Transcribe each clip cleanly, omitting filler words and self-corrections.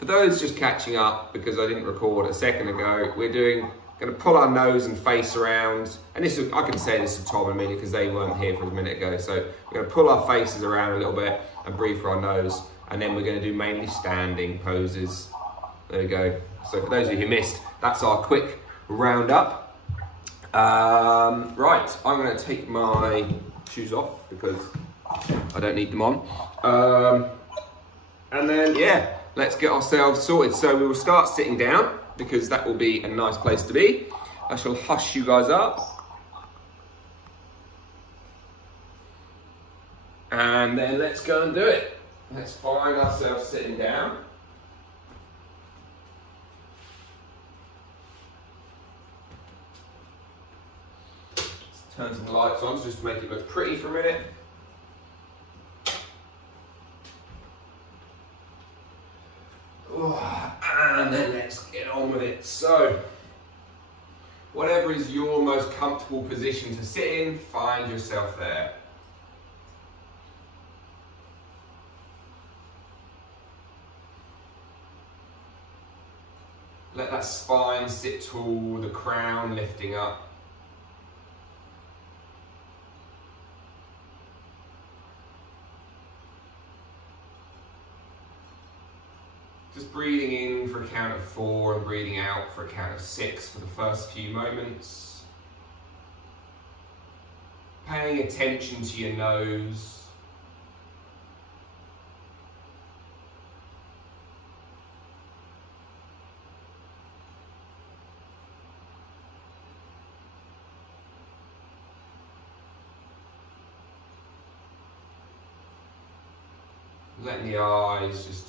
For those just catching up, because I didn't record a second ago, we're going to pull our nose and face around, and this I can say this to Tom and Amelia because they weren't here for a minute ago. So we're going to pull our faces around a little bit and breathe through our nose, and then we're going to do mainly standing poses. There we go. So for those of you who missed, that's our quick roundup. Right, I'm going to take my shoes off because I don't need them on. And then, yeah, let's get ourselves sorted. So we will start sitting down because that will be a nice place to be. I shall hush you guys up. And then let's go and do it. Let's find ourselves sitting down. Let's turn some lights on just to make it look pretty for a minute. And then let's get on with it. So, whatever is your most comfortable position to sit in, find yourself there. Let that spine sit tall, the crown lifting up. Just breathing in for a count of 4 and breathing out for a count of 6 for the first few moments. Paying attention to your nose. Letting the eyes just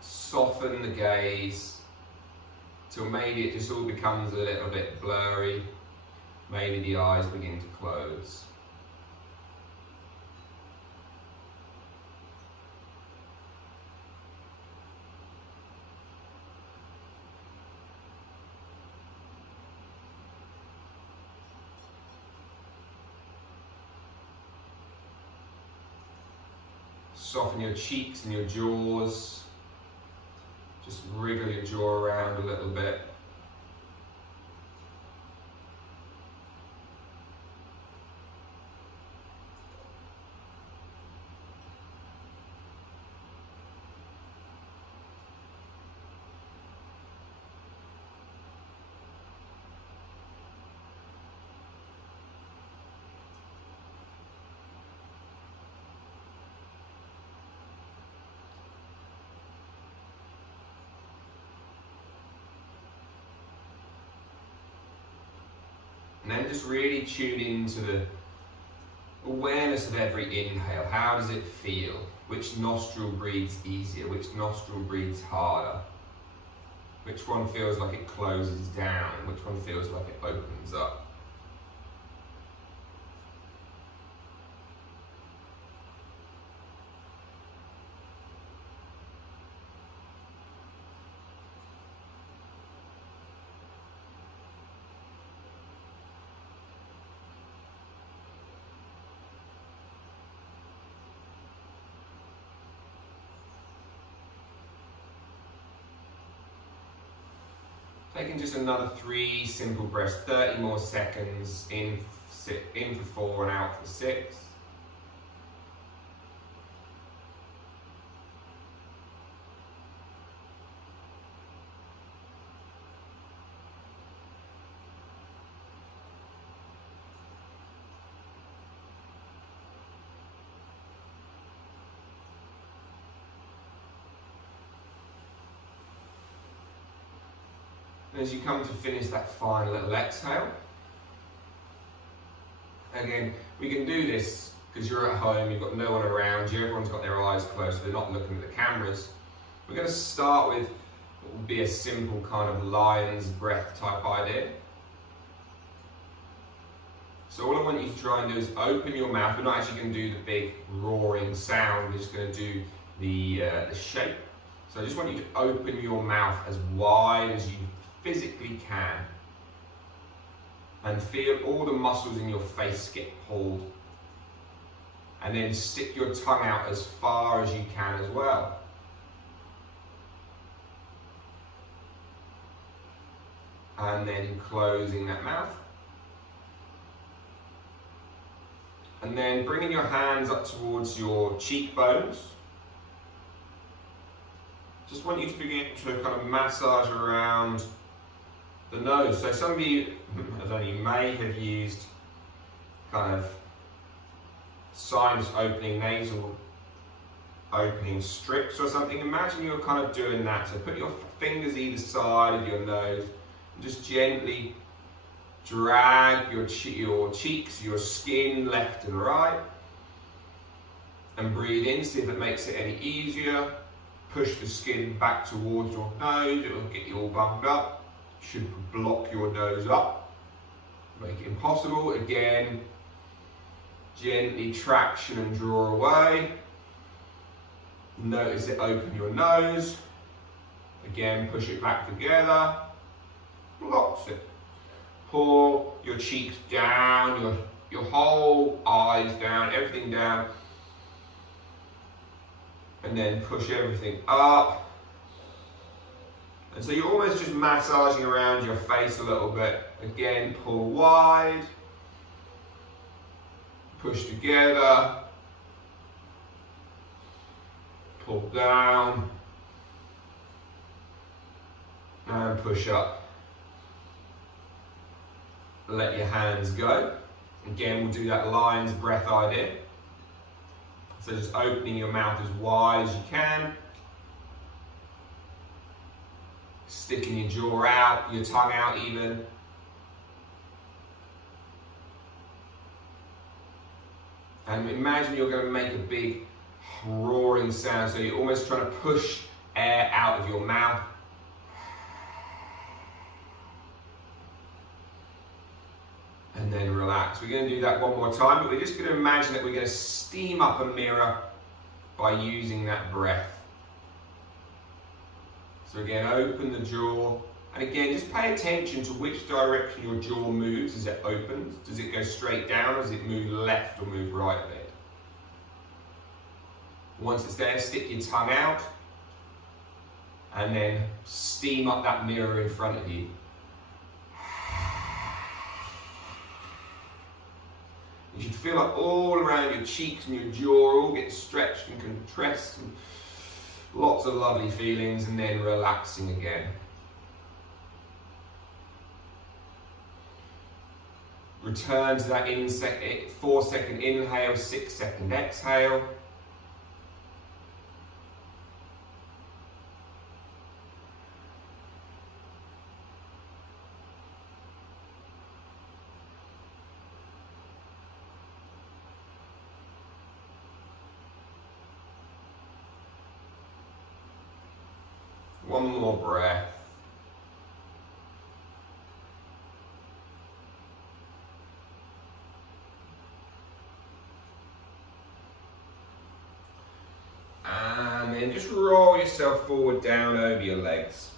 soften the gaze till maybe it just all becomes a little bit blurry. Maybe the eyes begin to close. Soften your cheeks and your jaws. Just wriggle your jaw around a little bit. And then just really tune into the awareness of every inhale. How does it feel? Which nostril breathes easier? Which nostril breathes harder? Which one feels like it closes down? Which one feels like it opens up? Taking just another 3 simple breaths, 30 more seconds, in for 4 and out for 6. And as you come to finish that final little exhale, again, we can do this because you're at home, you've got no one around you, everyone's got their eyes closed, so they're not looking at the cameras. We're going to start with what will be a simple kind of lion's breath type idea. So all I want you to try and do is open your mouth. We're not actually going to do the big roaring sound, we're just going to do the shape. So I just want you to open your mouth as wide as you physically can and feel all the muscles in your face get pulled And then stick your tongue out as far as you can as well. And then closing that mouth. And then bringing your hands up towards your cheekbones. Just want you to begin to kind of massage around the nose. So some of you, as only you may have used kind of sinus opening, nasal opening strips or something. Imagine you're kind of doing that. So put your fingers either side of your nose and just gently drag your cheeks, your skin left and right, and breathe in. See if it makes it any easier. Push the skin back towards your nose. It will get you all bunged up. Should block your nose up. Make it impossible. Again, gently traction and draw away. Notice it open your nose. Again, push it back together. Blocks it. Pull your cheeks down, your whole eyes down, everything down. And then push everything up. And so you're almost just massaging around your face a little bit. Again, pull wide. Push together. Pull down. And push up. Let your hands go. Again, we'll do that lion's breath idea. So just opening your mouth as wide as you can. Sticking your jaw out, your tongue out even. And imagine you're going to make a big roaring sound. So you're almost trying to push air out of your mouth. And then relax. We're going to do that one more time, but we're just going to imagine that we're going to steam up a mirror by using that breath. So again, open the jaw. And again, just pay attention to which direction your jaw moves as it opens. Does it go straight down, or does it move left or move right a bit? Once it's there, stick your tongue out. And then steam up that mirror in front of you. You should feel like all around your cheeks and your jaw all get stretched and compressed, and lots of lovely feelings, and then relaxing again. Return to that 4-second inhale, 6-second exhale. One more breath. And then just roll yourself forward down over your legs.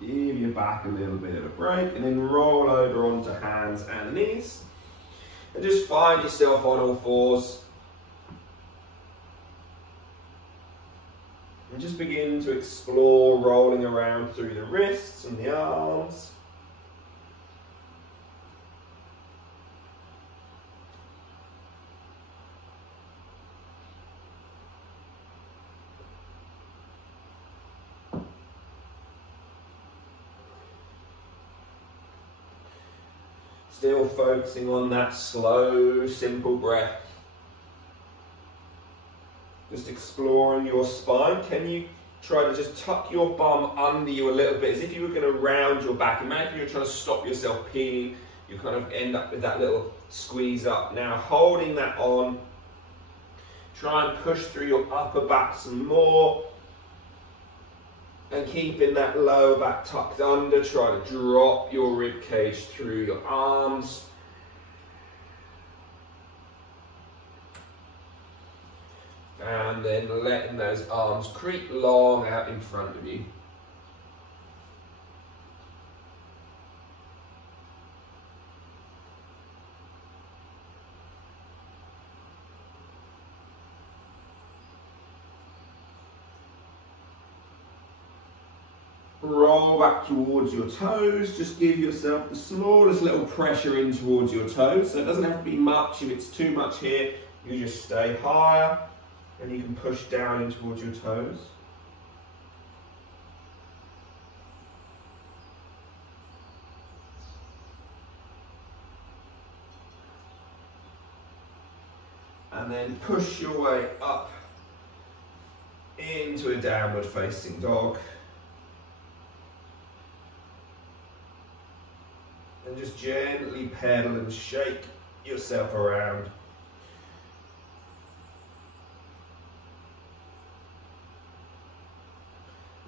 Give your back a little bit of a break, and then roll over onto hands and knees. And just find yourself on all fours. And just begin to explore rolling around through the wrists and the arms. Still focusing on that slow, simple breath. Just exploring your spine. Can you try to just tuck your bum under you a little bit, as if you were going to round your back? Imagine you're trying to stop yourself peeing. You kind of end up with that little squeeze up. Now holding that on, try and push through your upper back some more. And keeping that lower back tucked under, try to drop your rib cage through your arms. And then letting those arms creep long out in front of you. Roll back towards your toes. Just give yourself the smallest little pressure in towards your toes. So it doesn't have to be much. If it's too much here, you just stay higher and you can push down in towards your toes. And then push your way up into a downward facing dog. And just gently pedal and shake yourself around.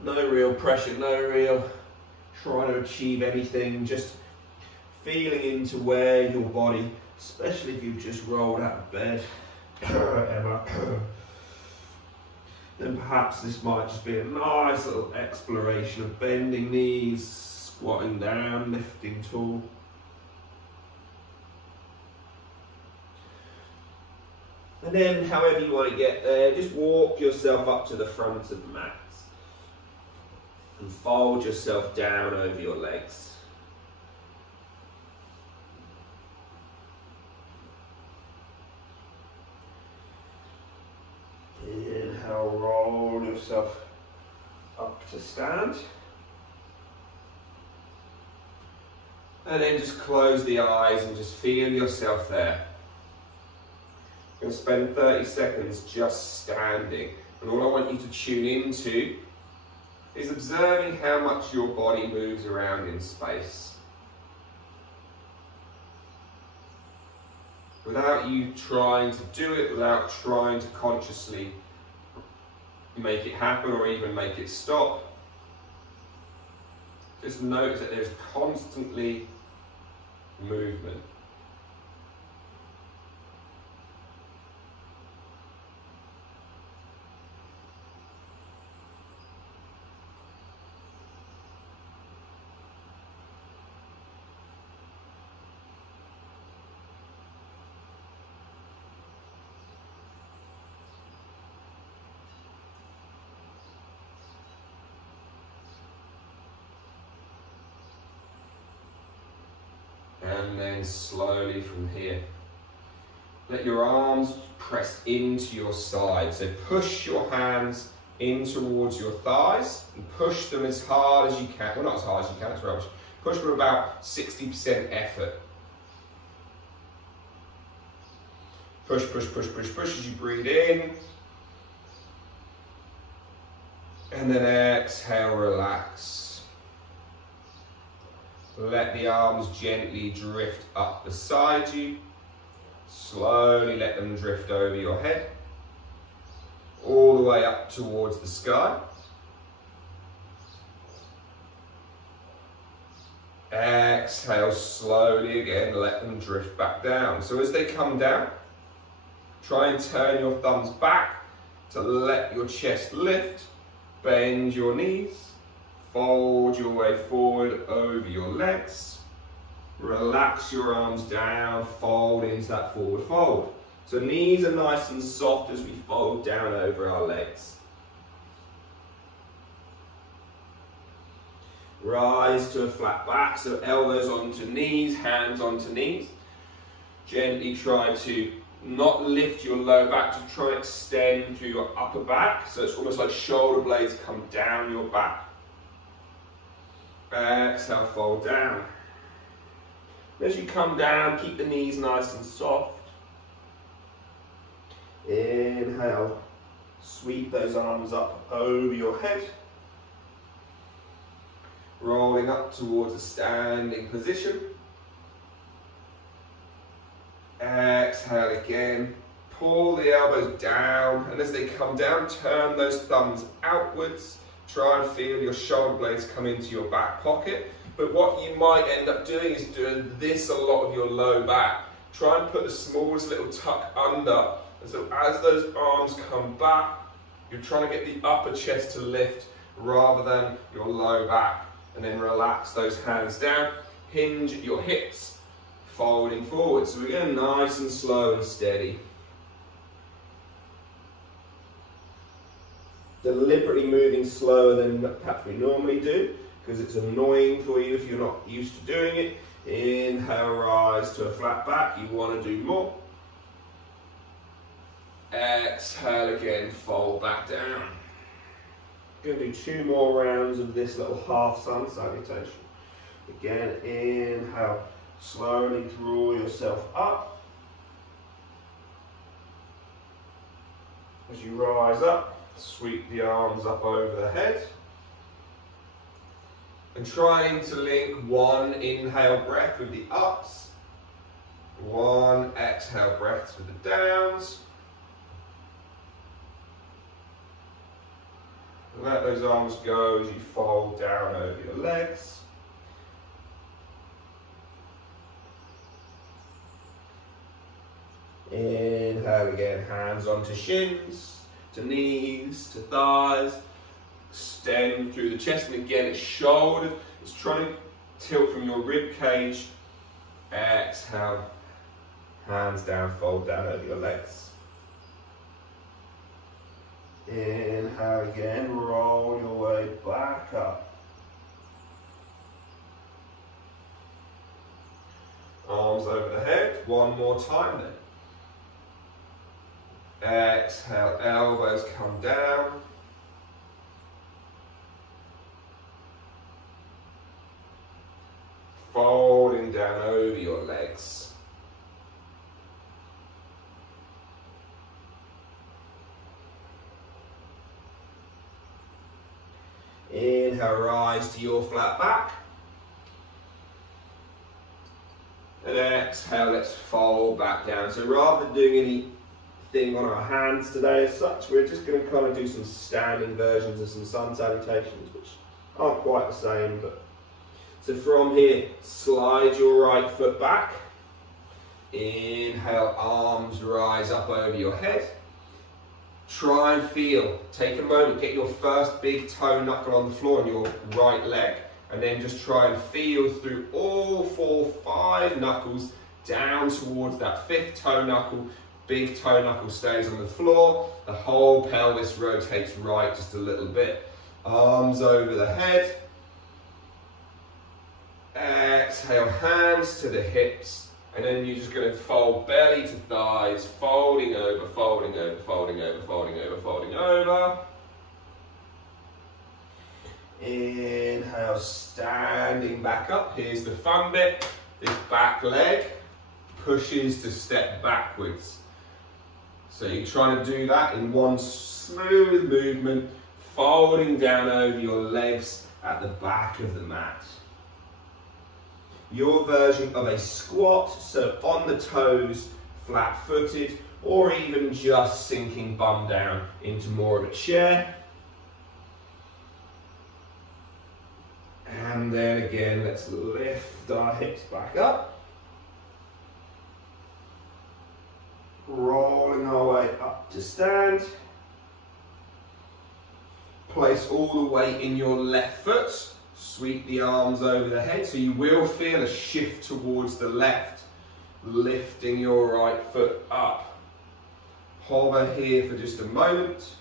No real pressure, no real trying to achieve anything, just feeling into where your body, especially if you've just rolled out of bed, Emma, then perhaps this might just be a nice little exploration of bending knees, squatting down, lifting tall. And then however you want to get there, just walk yourself up to the front of the mat and fold yourself down over your legs. Inhale, roll yourself up to stand. And then just close the eyes and just feel yourself there. You're going to spend 30 seconds just standing. And all I want you to tune into is observing how much your body moves around in space. Without you trying to do it, without trying to consciously make it happen or even make it stop. Just notice that there's constantly movement. And then slowly from here, let your arms press into your side. So push your hands in towards your thighs and push them as hard as you can. Well, not as hard as you can, it's rubbish. Push with about 60% effort. Push, push, push, push, push as you breathe in. And then exhale, relax. Let the arms gently drift up beside you. Slowly let them drift over your head, all the way up towards the sky. Exhale slowly again, let them drift back down. So as they come down, try and turn your thumbs back to let your chest lift, bend your knees. Fold your way forward over your legs. Relax your arms down, fold into that forward fold. So knees are nice and soft as we fold down over our legs. Rise to a flat back, so elbows onto knees, hands onto knees. Gently try to not lift your lower back, to try and extend through your upper back. So it's almost like shoulder blades come down your back. Exhale, fold down. As you come down, keep the knees nice and soft. Inhale, sweep those arms up over your head. Rolling up towards a standing position. Exhale again. Pull the elbows down, and as they come down, turn those thumbs outwards. Try and feel your shoulder blades come into your back pocket. But what you might end up doing is doing this a lot of your low back. Try and put the smallest little tuck under. And so as those arms come back, you're trying to get the upper chest to lift rather than your low back. And then relax those hands down. Hinge at your hips, folding forward. So we're going nice and slow and steady. Deliberately moving slower than perhaps we normally do. because it's annoying for you if you're not used to doing it. Inhale, rise to a flat back. You want to do more. Exhale again, fold back down. Going to do 2 more rounds of this little half sun salutation. Again, inhale, slowly draw yourself up. As you rise up, sweep the arms up over the head. And trying to link 1 inhale breath with the ups, 1 exhale breaths with the downs. Let those arms go as you fold down over your legs. Inhale again, hands onto shins, to knees, to thighs. Extend through the chest, and again it's shoulder. It's trying to tilt from your rib cage. Exhale, hands down, fold down over your legs. Inhale again, roll your way back up. Arms over the head, 1 more time then. Exhale, elbows come down. Folding down over your legs. Inhale, rise to your flat back. And exhale, let's fold back down. So rather than doing anything on our hands today as such, we're just going to kind of do some standing versions of some sun salutations, which aren't quite the same, but so from here, slide your right foot back. Inhale, arms rise up over your head. Try and feel, take a moment, get your first big toe knuckle on the floor on your right leg, and then just try and feel through all 4, 5 knuckles down towards that 5th toe knuckle. Big toe knuckle stays on the floor. The whole pelvis rotates right just a little bit. Arms over the head. Exhale, hands to the hips, and then you're just going to fold belly to thighs, folding over, folding over, folding over, folding over, folding over. Inhale, standing back up. Here's the fun bit. This back leg pushes to step backwards. So you're trying to do that in one smooth movement, folding down over your legs at the back of the mat. Your version of a squat, so on the toes, flat-footed, or even just sinking bum down into more of a chair. And then again, let's lift our hips back up. Rolling our way up to stand. Place all the weight in your left foot. Sweep the arms over the head, so you will feel a shift towards the left, lifting your right foot up. Hover here for just a moment.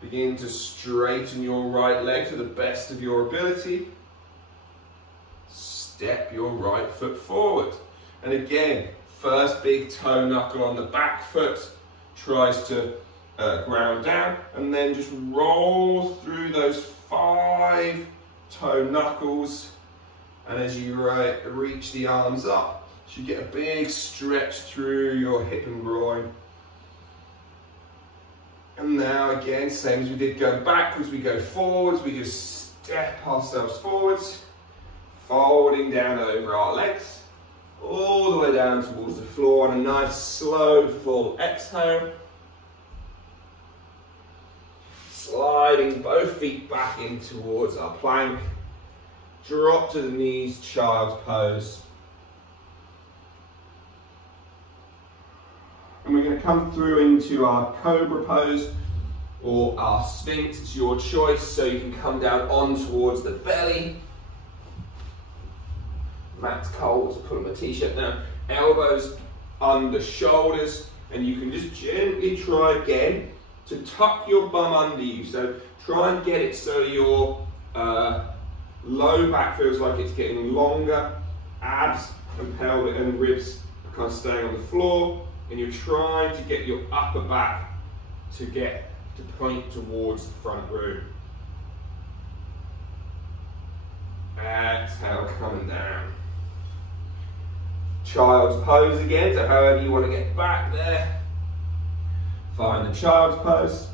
Begin to straighten your right leg to the best of your ability. Step your right foot forward. And again, first big toe knuckle on the back foot tries to ground down, and then just roll through those 5 toe knuckles, and as you reach the arms up, you get a big stretch through your hip and groin. And now again, same as we did going backwards, we go forwards, we just step ourselves forwards, folding down over our legs, all the way down towards the floor on a nice slow full exhale. Sliding both feet back in towards our plank. Drop to the knees, child's pose. And we're going to come through into our Cobra Pose or our Sphinx. It's your choice, so you can come down on towards the belly. Matt's cold, so put on my t-shirt now. Elbows under shoulders, and you can just gently try again to tuck your bum under you. So try and get it so your Low back feels like it's getting longer. Abs and pelvic and ribs are kind of staying on the floor, and you're trying to get your upper back to point towards the front room. Exhale, coming down. Child's pose again, so however you want to get back there. Find the child's pose.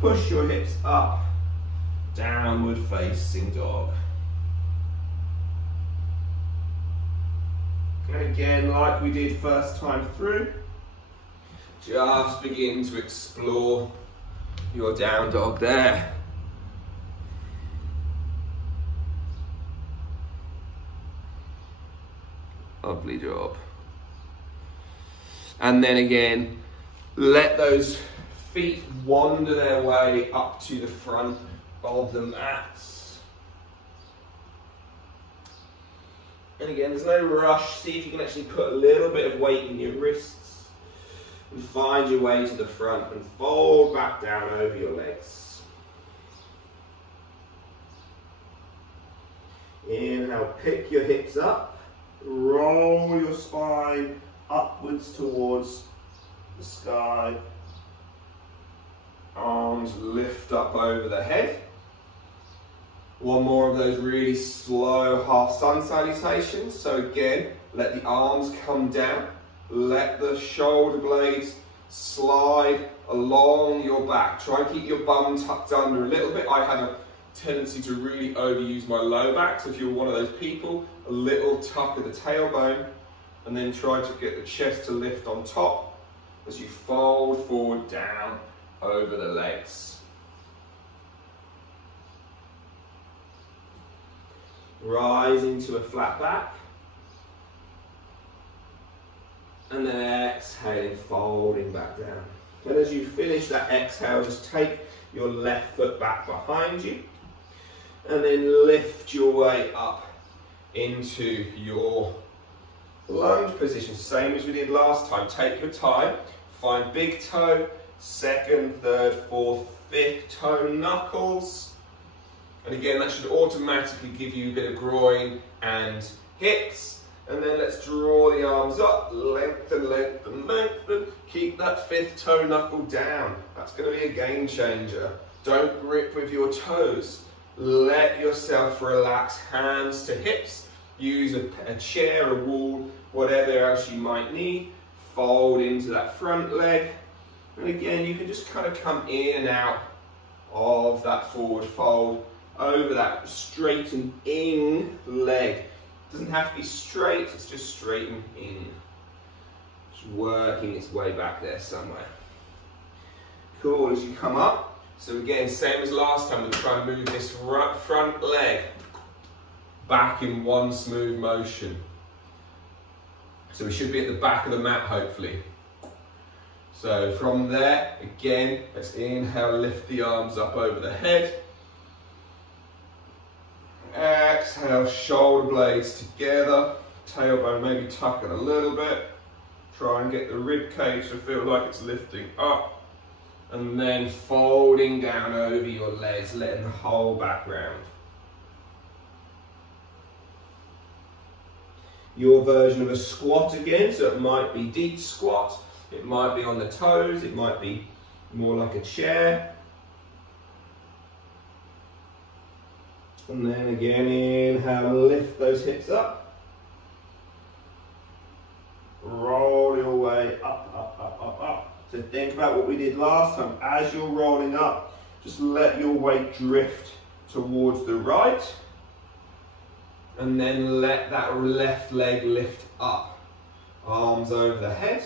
Push your hips up. Downward facing dog. And again, like we did first time through, just begin to explore your down dog there. Lovely job. And then again, let those feet wander their way up to the front of the mats. And again, there's no rush. See if you can actually put a little bit of weight in your wrists and find your way to the front and fold back down over your legs. Inhale, pick your hips up, roll your spine upwards towards the sky. Arms lift up over the head. One more of those really slow half sun salutations. So again, let the arms come down. Let the shoulder blades slide along your back. Try and keep your bum tucked under a little bit. I have a tendency to really overuse my low back. So if you're one of those people, a little tuck of the tailbone, and then try to get the chest to lift on top as you fold forward down over the legs. Rising to a flat back. And then exhaling, folding back down. And as you finish that exhale, just take your left foot back behind you. And then lift your way up into your lunge position. Same as we did last time. Take your time. Find big toe, second, third, fourth, fifth toe knuckles. And again, that should automatically give you a bit of groin and hips. And then let's draw the arms up, lengthen, lengthen, lengthen. Keep that fifth toe knuckle down. That's going to be a game changer. Don't grip with your toes. Let yourself relax, hands to hips. Use a chair, a wall, whatever else you might need. Fold into that front leg. And again, you can just kind of come in and out of that forward fold over that straighten in leg. It doesn't have to be straight, it's just straighten in. Just working its way back there somewhere. Cool, as you come up. So again, same as last time, we're trying to move this front leg back in one smooth motion. So we should be at the back of the mat, hopefully. So from there, again, let's inhale, lift the arms up over the head. Exhale, shoulder blades together, tailbone maybe tuck it a little bit. Try and get the rib cage to feel like it's lifting up. And then folding down over your legs, letting the whole back round. Your version of a squat again, so it might be deep squat, it might be on the toes, it might be more like a chair. And then again, inhale, lift those hips up. Roll your way up, up, up, up, up. So think about what we did last time. As you're rolling up, just let your weight drift towards the right. And then let that left leg lift up. Arms over the head.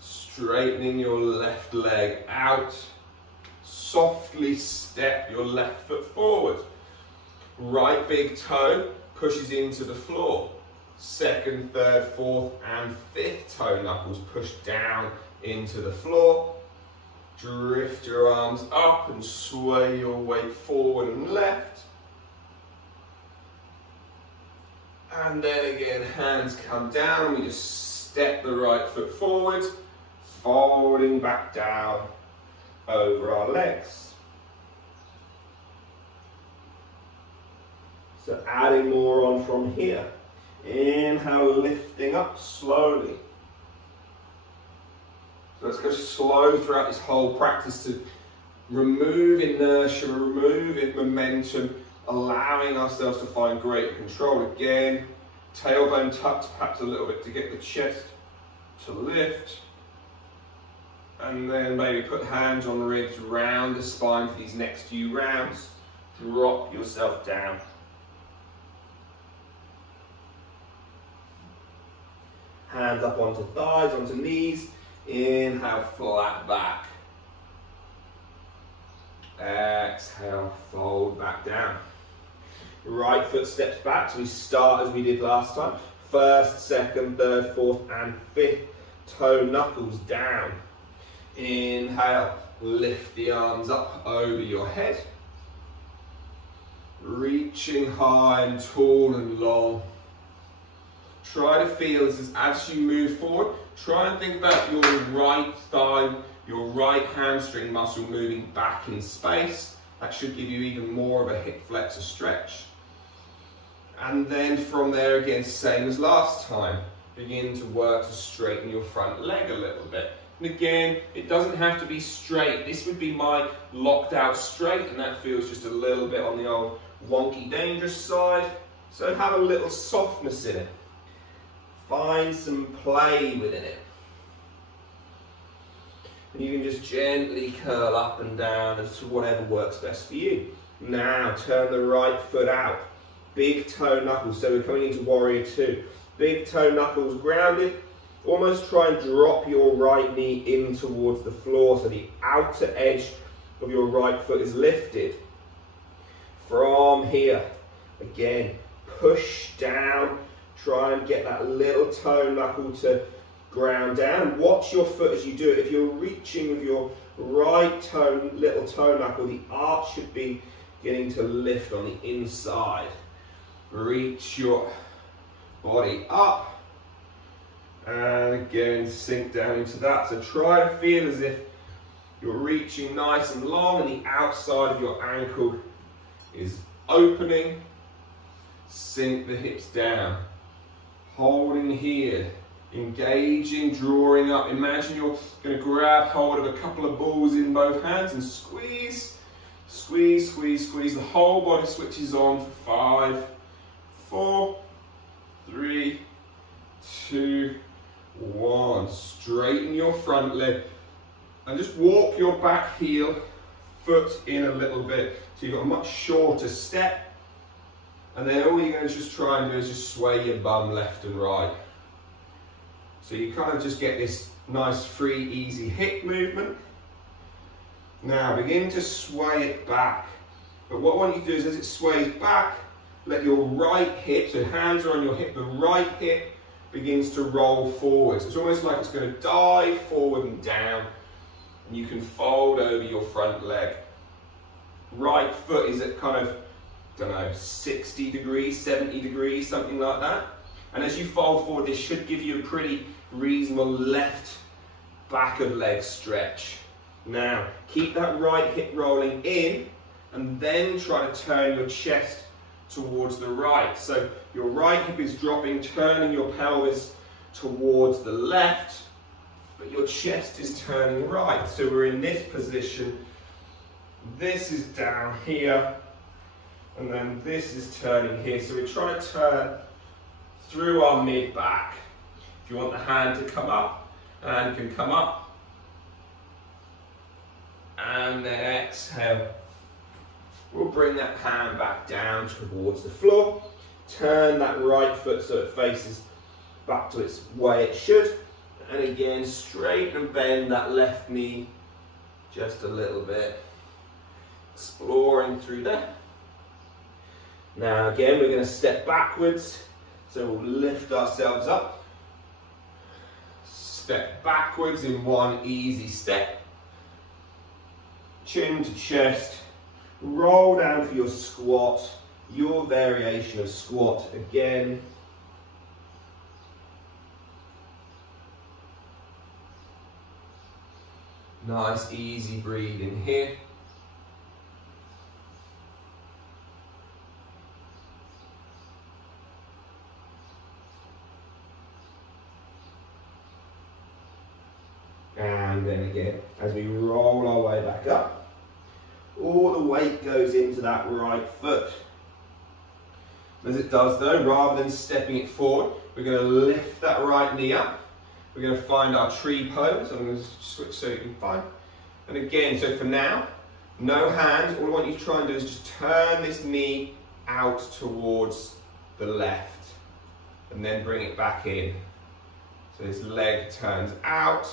Straightening your left leg out. Softly step your left foot forward. Right big toe pushes into the floor. Second, third, fourth, and fifth toe knuckles push down into the floor. Drift your arms up and sway your weight forward and left. And then again, hands come down. We just step the right foot forward, folding back down over our legs. adding more on from here. Inhale, lifting up slowly. So let's go slow throughout this whole practice to remove inertia, remove momentum, allowing ourselves to find great control. Again, tailbone tucked perhaps a little bit to get the chest to lift. And then maybe put hands on the ribs, round the spine for these next few rounds. Drop yourself down. Hands up onto thighs, onto knees. Inhale, flat back. Exhale, fold back down. Right foot steps back, so we start as we did last time. First, second, third, fourth, and fifth. Toe knuckles down. Inhale, lift the arms up over your head. Reaching high and tall and long. Try to feel as you move forward, try and think about your right thigh, your right hamstring muscle moving back in space. That should give you even more of a hip flexor stretch. And then from there again, same as last time, begin to work to straighten your front leg a little bit. And again, it doesn't have to be straight. This would be my locked out straight, and that feels just a little bit on the old wonky dangerous side. So have a little softness in it. Find some play within it. And you can just gently curl up and down as to whatever works best for you. Now turn the right foot out. Big toe knuckles, so we're coming into warrior two. Big toe knuckles grounded. Almost try and drop your right knee in towards the floor so the outer edge of your right foot is lifted. From here, again, push down. Try and get that little toe knuckle to ground down. Watch your foot as you do it. If you're reaching with your right toe, little toe knuckle, the arch should be beginning to lift on the inside. Reach your body up. And again, sink down into that. So try and feel as if you're reaching nice and long and the outside of your ankle is opening. Sink the hips down. Holding here, engaging, drawing up. Imagine you're going to grab hold of a couple of balls in both hands and squeeze, squeeze, squeeze, squeeze. The whole body switches on for 5, 4, 3, 2, 1. Straighten your front leg and just walk your back heel, foot in a little bit. So you've got a much shorter step. And then all you're going to just try and do is just sway your bum left and right. So you kind of just get this nice, free, easy hip movement. Now begin to sway it back. But what I want you to do is as it sways back, let your right hip, so hands are on your hip, the right hip begins to roll forward. So it's almost like it's going to dive forward and down. And you can fold over your front leg. Right foot is at kind of, don't know, 60 degrees, 70 degrees, something like that. And as you fold forward, this should give you a pretty reasonable left back of leg stretch. Now, keep that right hip rolling in and then try to turn your chest towards the right. So your right hip is dropping, turning your pelvis towards the left, but your chest is turning right. So we're in this position. This is down here. And then this is turning here. So we're trying to turn through our mid back. If you want the hand to come up, hand can come up. And then exhale. We'll bring that hand back down towards the floor. Turn that right foot so it faces back to its way it should. And again, straighten and bend that left knee just a little bit. Exploring through there. Now again, we're going to step backwards, so we'll lift ourselves up. Step backwards in one easy step. Chin to chest. Roll down for your squat, your variation of squat again. Nice easy breathing here. And then again, as we roll our way back up, all the weight goes into that right foot. As it does though, rather than stepping it forward, we're going to lift that right knee up. We're going to find our tree pose. I'm going to switch so you can find. And again, so for now, no hands. All I want you to try and do is just turn this knee out towards the left and then bring it back in. So this leg turns out.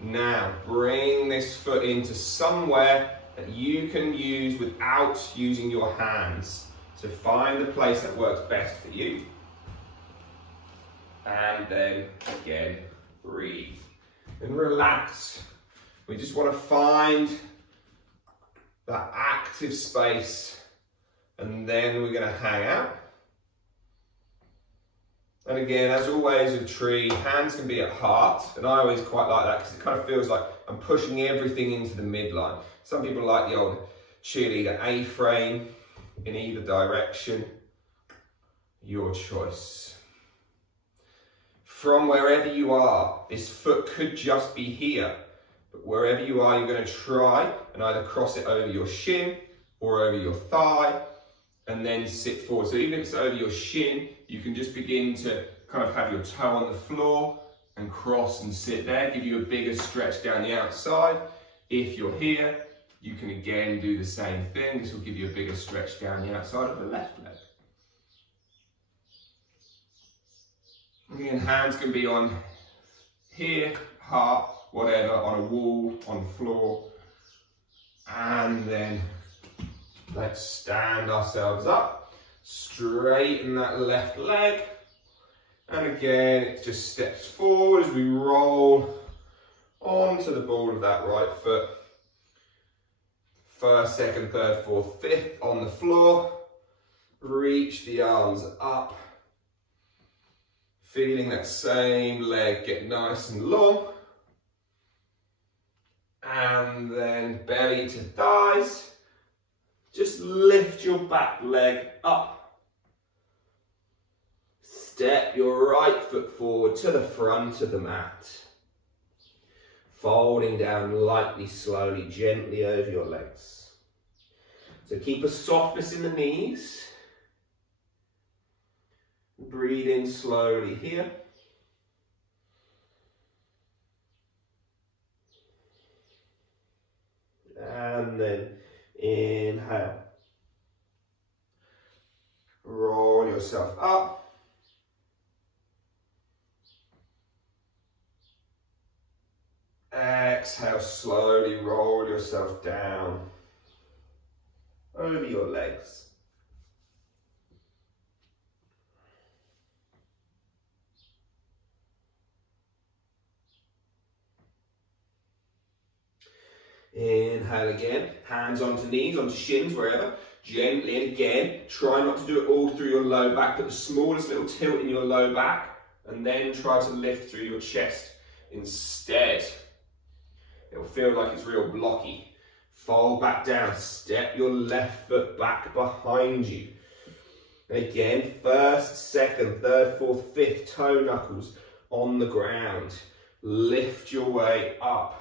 Now bring this foot into somewhere that you can use without using your hands. So find the place that works best for you. And then again, breathe and relax. We just want to find that active space, and then we're going to hang out. And again, as always with tree, hands can be at heart, and I always quite like that because it kind of feels like I'm pushing everything into the midline. Some people like the old cheerleader A-frame in either direction. Your choice. From wherever you are, this foot could just be here, but wherever you are, you're going to try and either cross it over your shin or over your thigh and then sit forward. So even if it's over your shin, you can just begin to kind of have your toe on the floor and cross and sit there, give you a bigger stretch down the outside. If you're here, you can again do the same thing. This will give you a bigger stretch down the outside of the left leg. Again, hands can be on here, heart, whatever, on a wall, on the floor. And then let's stand ourselves up, straighten that left leg. And again, it just steps forward as we roll onto the ball of that right foot. First, second, third, fourth, fifth on the floor. Reach the arms up. Feeling that same leg get nice and long. And then belly to thighs. Just lift your back leg up. Step your right foot forward to the front of the mat. Folding down lightly, slowly, gently over your legs. So keep a softness in the knees. Breathe in slowly here. And then inhale. Roll yourself up. Exhale, slowly roll yourself down over your legs. Inhale again, hands onto knees, onto shins, wherever. Gently, and again, try not to do it all through your low back, but the smallest little tilt in your low back, and then try to lift through your chest instead. It'll feel like it's real blocky. Fold back down, step your left foot back behind you. Again, first, second, third, fourth, fifth toe knuckles on the ground. Lift your way up.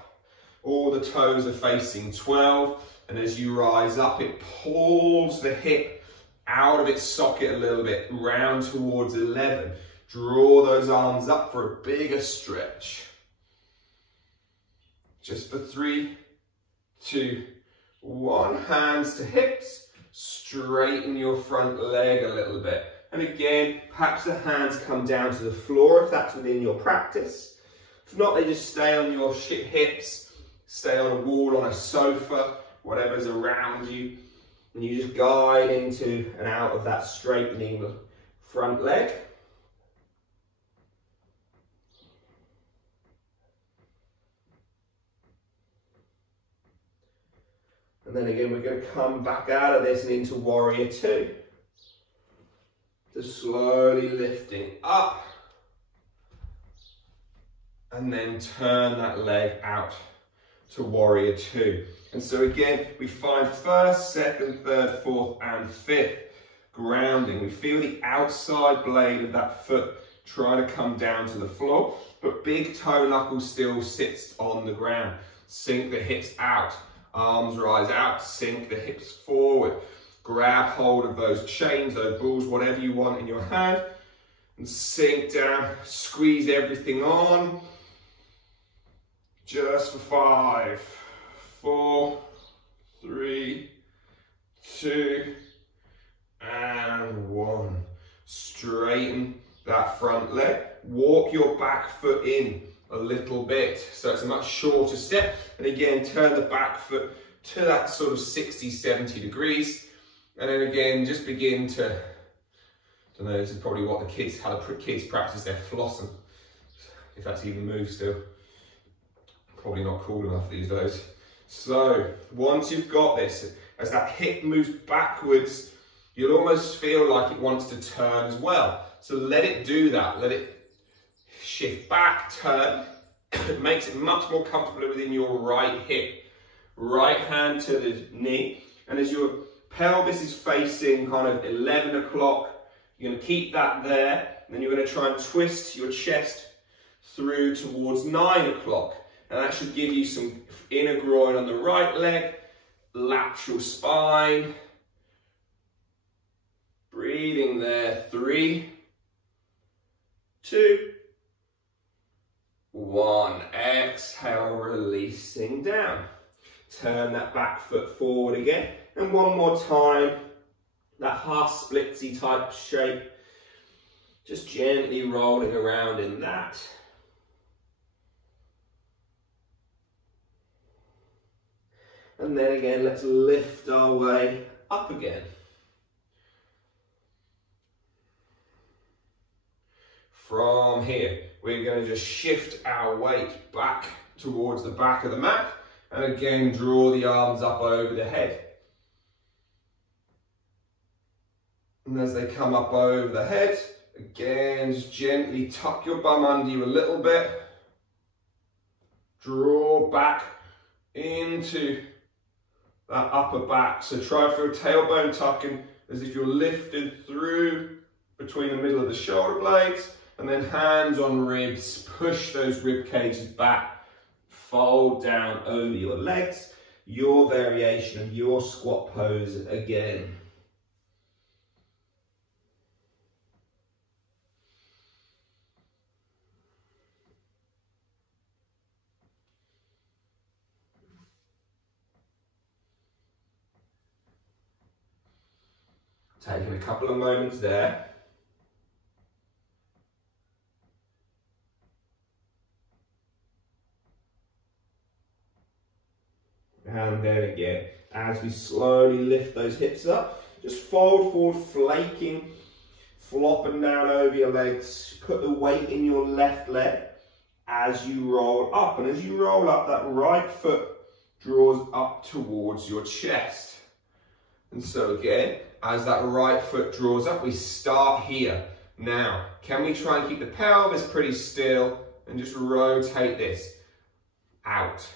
All the toes are facing 12, and as you rise up, it pulls the hip out of its socket a little bit, round towards 11. Draw those arms up for a bigger stretch. Just for 3, 2, 1. Hands to hips. Straighten your front leg a little bit. And again, perhaps the hands come down to the floor if that's within your practice. If not, they just stay on your hips. Stay on a wall, on a sofa, whatever's around you. And you just guide into and out of that straightening front leg. And then again, we're going to come back out of this and into warrior two. Just slowly lifting up. And then turn that leg out to warrior two. And so again, we find first, second, third, fourth, and fifth grounding. We feel the outside blade of that foot trying to come down to the floor, but big toe knuckle still sits on the ground. Sink the hips out, arms rise out, sink the hips forward. Grab hold of those chains, those balls, whatever you want in your hand, and sink down, squeeze everything on. Just for 5, 4, 3, 2, and 1. Straighten that front leg. Walk your back foot in a little bit, so it's a much shorter step. And again, turn the back foot to that sort of 60, 70 degrees. And then again, just begin to, I don't know, this is probably what the kids, how the kids practice their flossing, if that's even moved still. Probably not cool enough these days. So once you've got this, as that hip moves backwards, you'll almost feel like it wants to turn as well. So let it do that. Let it shift back, turn. It makes it much more comfortable within your right hip. Right hand to the knee. And as your pelvis is facing kind of 11 o'clock, you're going to keep that there. And then you're going to try and twist your chest through towards 9 o'clock. And that should give you some inner groin on the right leg, lateral spine. Breathing there, 3, 2, 1. Exhale, releasing down. Turn that back foot forward again. And one more time, that half splitsy type shape. Just gently rolling around in that. And then again, let's lift our way up again. From here, we're going to just shift our weight back towards the back of the mat. And again, draw the arms up over the head. And as they come up over the head, again, just gently tuck your bum under you a little bit. Draw back into that upper back. So try for a tailbone tucking as if you're lifted through between the middle of the shoulder blades, and then hands on ribs, push those rib cages back, fold down over your legs, your variation of your squat pose again. Taking a couple of moments there. And then again, as we slowly lift those hips up, just fold forward, flaking, flopping down over your legs. Put the weight in your left leg as you roll up. And as you roll up, that right foot draws up towards your chest. And so again, as that right foot draws up, we start here. Now, can we try and keep the pelvis pretty still and just rotate this out?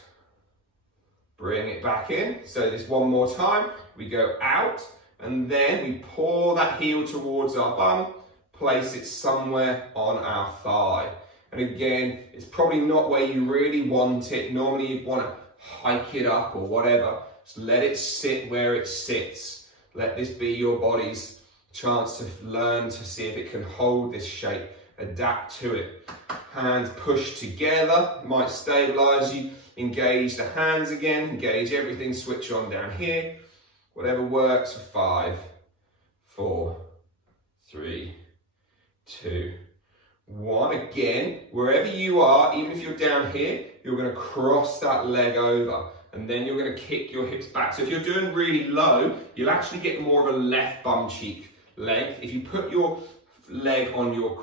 Bring it back in. So this one more time, we go out and then we pull that heel towards our bum, place it somewhere on our thigh. And again, it's probably not where you really want it. Normally you'd want to hike it up or whatever. Just let it sit where it sits. Let this be your body's chance to learn to see if it can hold this shape, adapt to it. Hands push together, might stabilize you. Engage the hands again, engage everything, switch on down here. Whatever works for 5, 4, 3, 2, 1. Again, wherever you are, even if you're down here, you're going to cross that leg over. And then you're going to kick your hips back. So if you're doing really low, you'll actually get more of a left bum cheek length. If you put your leg on your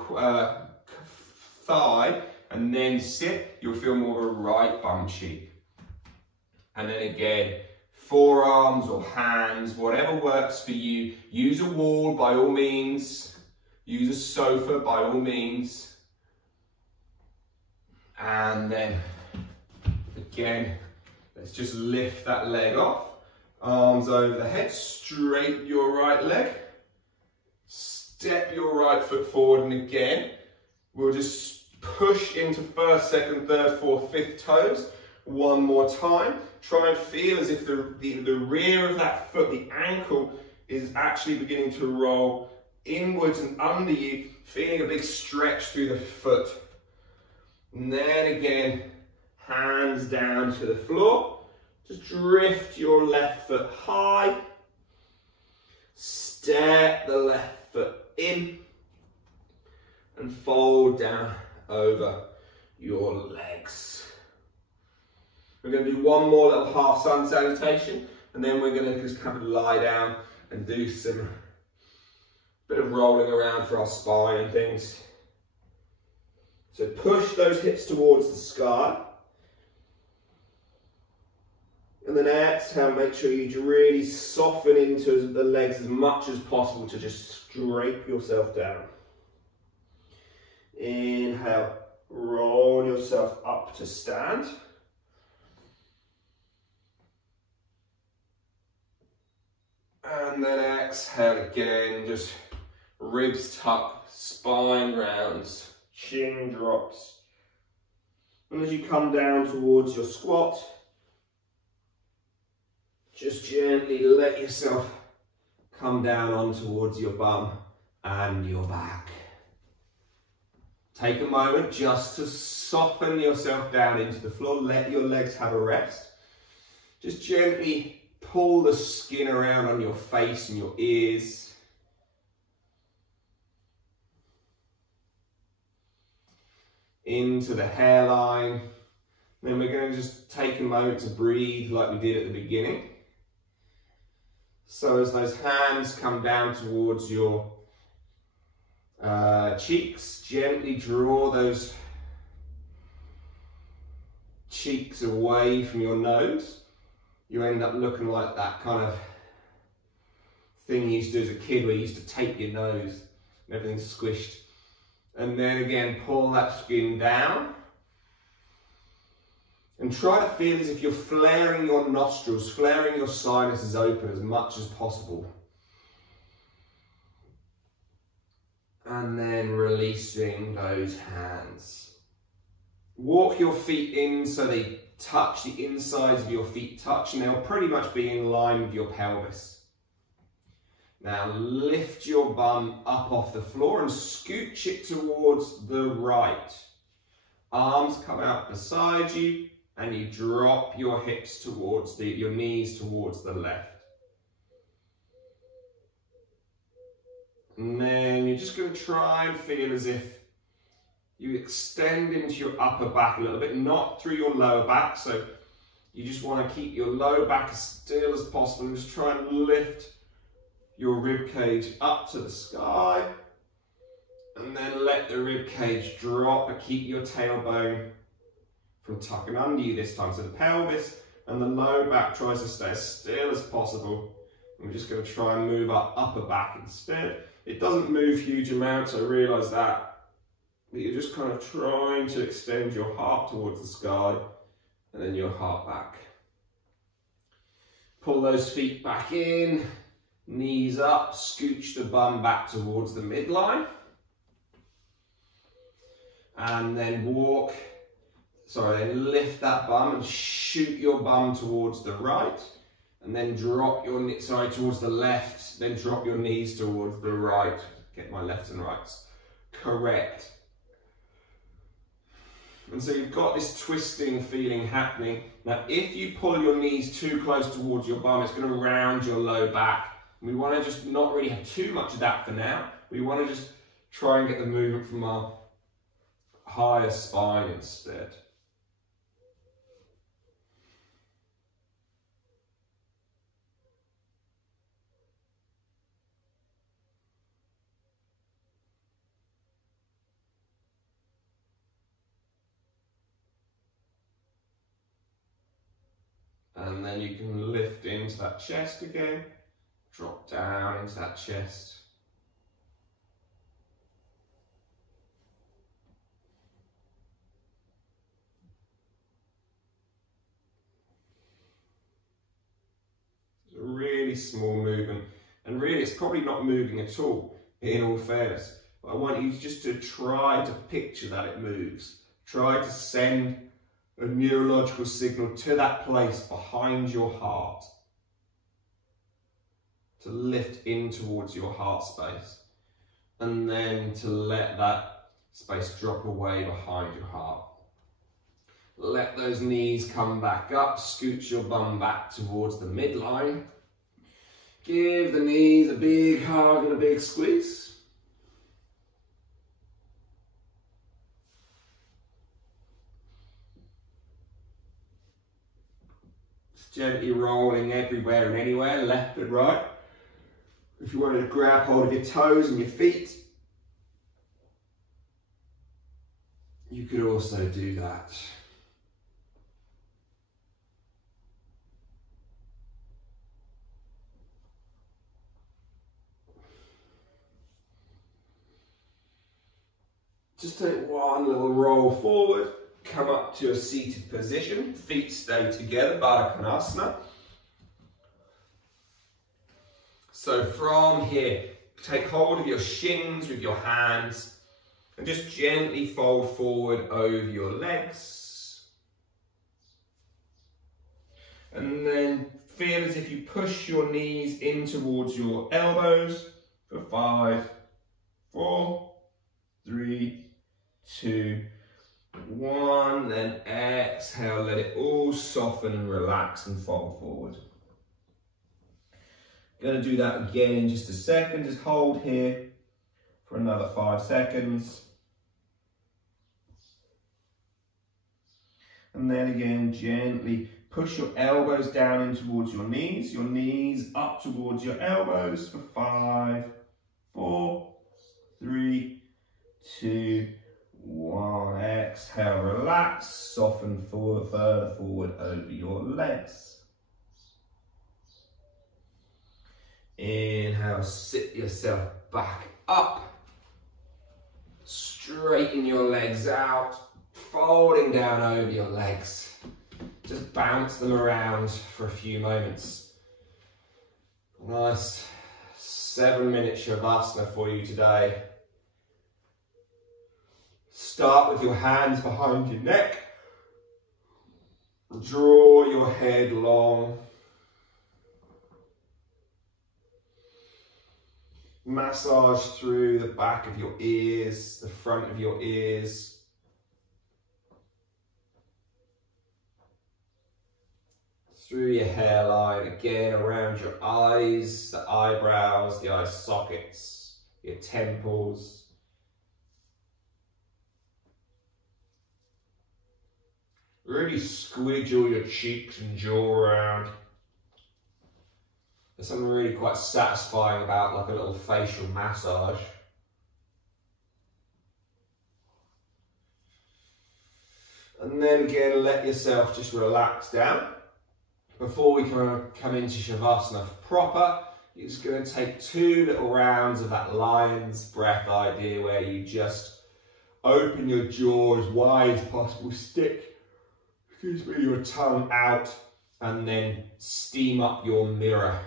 thigh and then sit, you'll feel more of a right bum cheek. And then again, forearms or hands, whatever works for you. Use a wall by all means. Use a sofa by all means. And then again, let's just lift that leg off. Arms over the head, straighten your right leg. Step your right foot forward and again, We'll just push into first, second, third, fourth, fifth toes one more time. Try and feel as if the rear of that foot, the ankle, is actually beginning to roll inwards and under you, feeling a big stretch through the foot. And then again, hands down to the floor. Just drift your left foot high. Step the left foot in and fold down over your legs. We're going to do one more little half sun salutation, and then we're going to just kind of lie down and do some bit of rolling around for our spine and things. So push those hips towards the sky. And then exhale, make sure you really soften into the legs as much as possible to just scrape yourself down. Inhale, roll yourself up to stand. And then exhale again, just ribs tuck, spine rounds, chin drops. And as you come down towards your squat, just gently let yourself come down on towards your bum and your back. Take a moment just to soften yourself down into the floor. Let your legs have a rest. Just gently pull the skin around on your face and your ears. Into the hairline. Then we're going to just take a moment to breathe like we did at the beginning. So as those hands come down towards your cheeks, gently draw those cheeks away from your nose. You end up looking like that kind of thing you used to do as a kid where you used to tape your nose and everything's squished. And then again, pull that skin down. And try to feel as if you're flaring your nostrils, flaring your sinuses open as much as possible. And then releasing those hands. Walk your feet in so they touch, the insides of your feet touch, and they'll pretty much be in line with your pelvis. Now lift your bum up off the floor and scooch it towards the right. Arms come out beside you. And you drop your hips towards your knees towards the left. And then you're just going to try and feel as if you extend into your upper back a little bit, not through your lower back. So you just want to keep your lower back as still as possible and just try and lift your rib cage up to the sky. And then let the rib cage drop, but keep your tailbone from tucking under you this time. So the pelvis and the lower back tries to stay as still as possible. And we're just going to try and move our upper back instead. It doesn't move huge amounts, I realise that. But you're just kind of trying to extend your heart towards the sky and then your heart back. Pull those feet back in, knees up, scooch the bum back towards the midline. And then then lift that bum and shoot your bum towards the right, and then drop your towards the left, then drop your knees towards the right. Get my lefts and rights correct. And so you've got this twisting feeling happening. Now, if you pull your knees too close towards your bum, it's going to round your low back. We want to just not really have too much of that for now. We want to just try and get the movement from our higher spine instead. And then you can lift into that chest again, drop down into that chest. It's a really small movement, and really it's probably not moving at all, in all fairness. I want you just to try to picture that it moves. Try to send a neurological signal to that place behind your heart, to lift in towards your heart space, and then to let that space drop away behind your heart. Let those knees come back up, scoot your bum back towards the midline. Give the knees a big hug and a big squeeze. Just gently rolling everywhere and anywhere, left and right. If you wanted to grab hold of your toes and your feet, you could also do that. Just take one little roll forward, come up to a seated position, feet stay together, Baddha Konasana. So from here, take hold of your shins with your hands and just gently fold forward over your legs. And then feel as if you push your knees in towards your elbows for 5, 4, 3, 2, 1, then exhale, let it all soften and relax and fold forward. Going to do that again in just a second. Just hold here for another 5 seconds. And then again, gently push your elbows down in towards your knees up towards your elbows for 5, 4, 3, 2, 1. Exhale, relax, soften forward, further forward over your legs. Inhale, sit yourself back up. Straighten your legs out, folding down over your legs. Just bounce them around for a few moments. Nice 7-minute Shavasana for you today. Start with your hands behind your neck. Draw your head long. Massage through the back of your ears, the front of your ears. Through your hairline, again around your eyes, the eyebrows, the eye sockets, your temples. Really squiggle your cheeks and jaw around. There's something really quite satisfying about like a little facial massage. And then again, let yourself just relax down. Before we come into Shavasana proper, you're just going to take 2 little rounds of that lion's breath idea where you just open your jaw as wide as possible, stick your tongue out, and then steam up your mirror.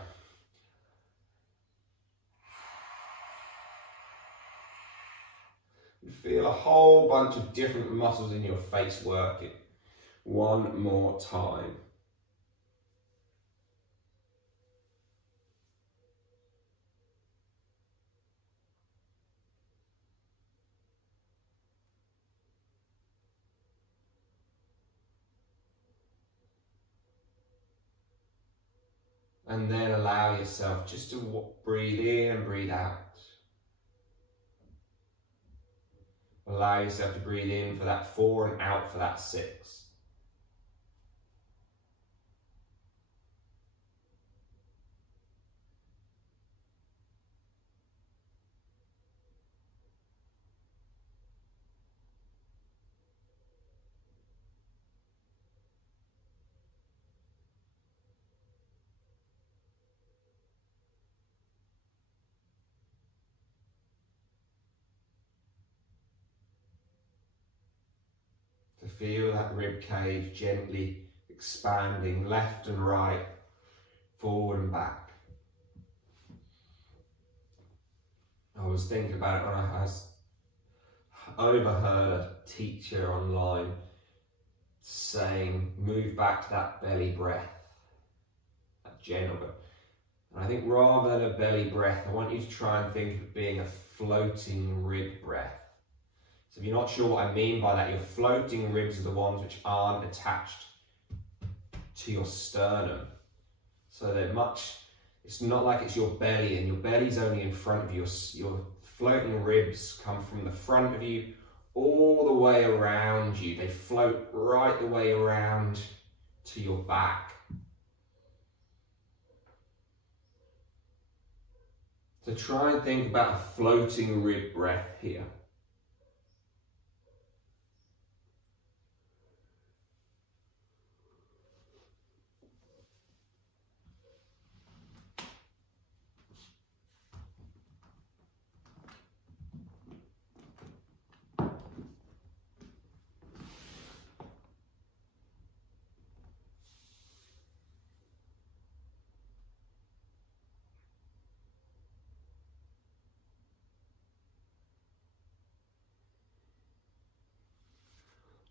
You feel a whole bunch of different muscles in your face working. One more time. And then allow yourself just to breathe in and breathe out. Allow yourself to breathe in for that 4 and out for that 6. To feel that rib cage gently expanding left and right, forward and back. I was thinking about it when I was overheard a teacher online saying, move back to that belly breath, that gentle breath. And I think rather than a belly breath, I want you to try and think of it being a floating rib breath. So if you're not sure what I mean by that, your floating ribs are the ones which aren't attached to your sternum. So they're it's not like it's your belly, and your belly's only in front of you. Your floating ribs come from the front of you all the way around you. They float right the way around to your back. So try and think about a floating rib breath here.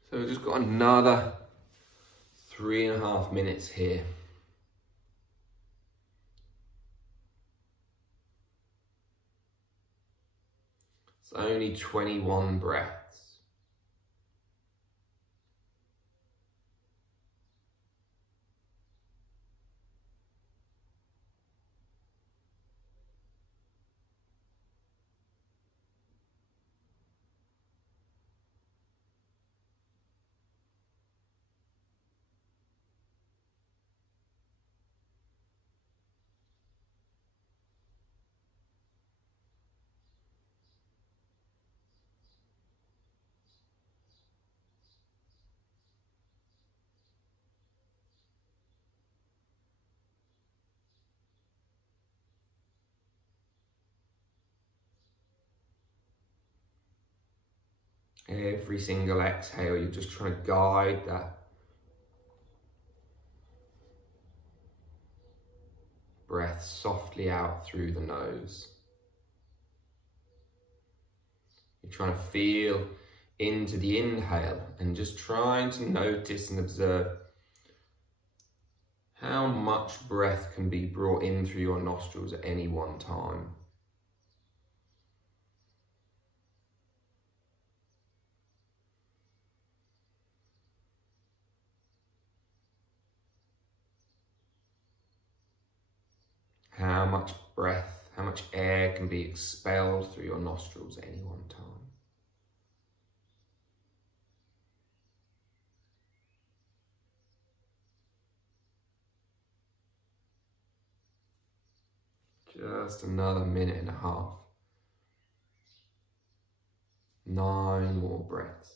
So we've just got another 3.5 minutes here. It's only 21 breaths. Every single exhale, you're just trying to guide that breath softly out through the nose. You're trying to feel into the inhale and just trying to notice and observe how much breath can be brought in through your nostrils at any one time. How much breath, how much air can be expelled through your nostrils at any one time. Just another 1.5 minutes. 9 more breaths.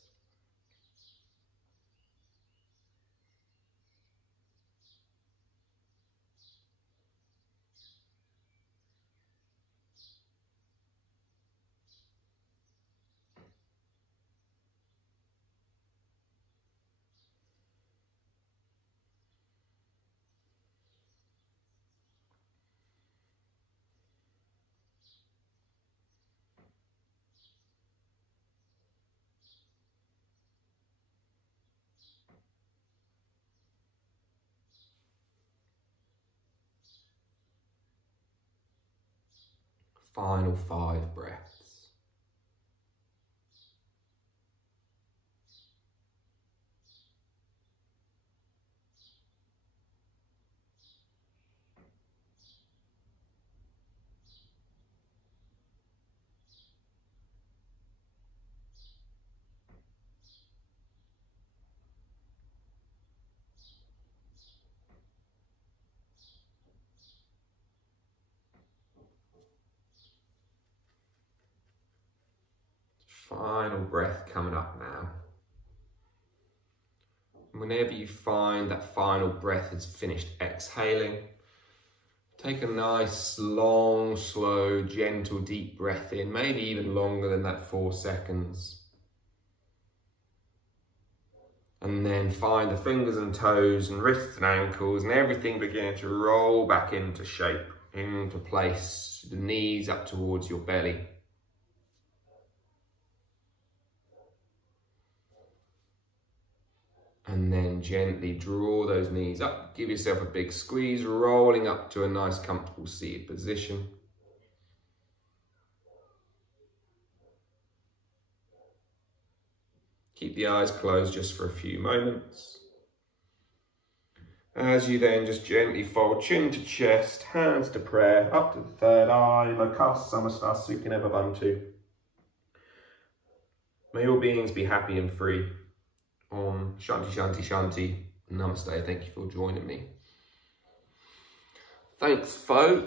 Final 5 breaths. Final breath coming up now. Whenever you find that final breath is finished exhaling, take a nice, long, slow, gentle, deep breath in, maybe even longer than that 4 seconds. And then find the fingers and toes and wrists and ankles and everything beginning to roll back into shape, into place, the knees up towards your belly. And then gently draw those knees up. Give yourself a big squeeze, rolling up to a nice comfortable seated position. Keep the eyes closed just for a few moments. As you then just gently fold chin to chest, hands to prayer, up to the third eye, Lokasa Samastha Sukhina Bhavantu. May all beings be happy and free. Om Shanti Shanti Shanti. Namaste. Thank you for joining me. Thanks, folks.